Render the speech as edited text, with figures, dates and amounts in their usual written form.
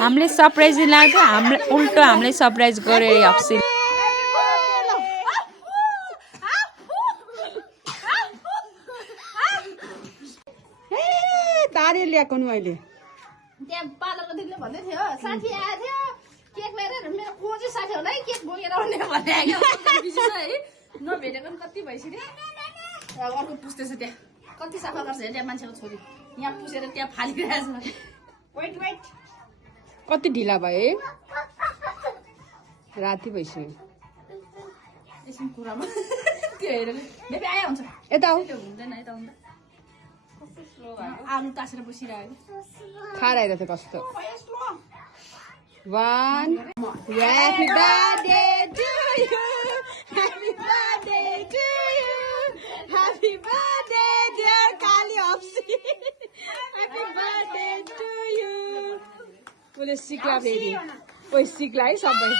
हामीले सरप्राइज लाग्यो उल्टो हामीले सरप्राइज गरे अप्सी तारे ल्याएको नि अहिले त्यहाँ पार्लरको दिदीले भन्दै थियो साथी आएको थियो केक लिएर मेरो को चाहिँ साथी होला है केक बोकेर आउने भन्ने आयो बिजी छ है नभेटेको नि कति भइसक्यो अब अर्को पुस्दैछ त्यहाँ कति सफा गर्छ त्यहाँ मान्छेको छोरी यहाँ पुसेर त्यहाँ फालिरहेछ वेट वेट कति ढिला भयो राति भइसक्यो एकछिन कुरामा त्यो हेरेर बेबी आयो हुन्छ यता आऊ हुँदैन यता हुँदैन आलु तासेर बसिरहेको खाएर आइरहेको थियो कस्तो 1 Happy birthday to you Happy birthday to you Happy birthday dear Kali Opsi Happy birthday to you बोले सिक्ला फेरि ओइ सिक्ला है सबै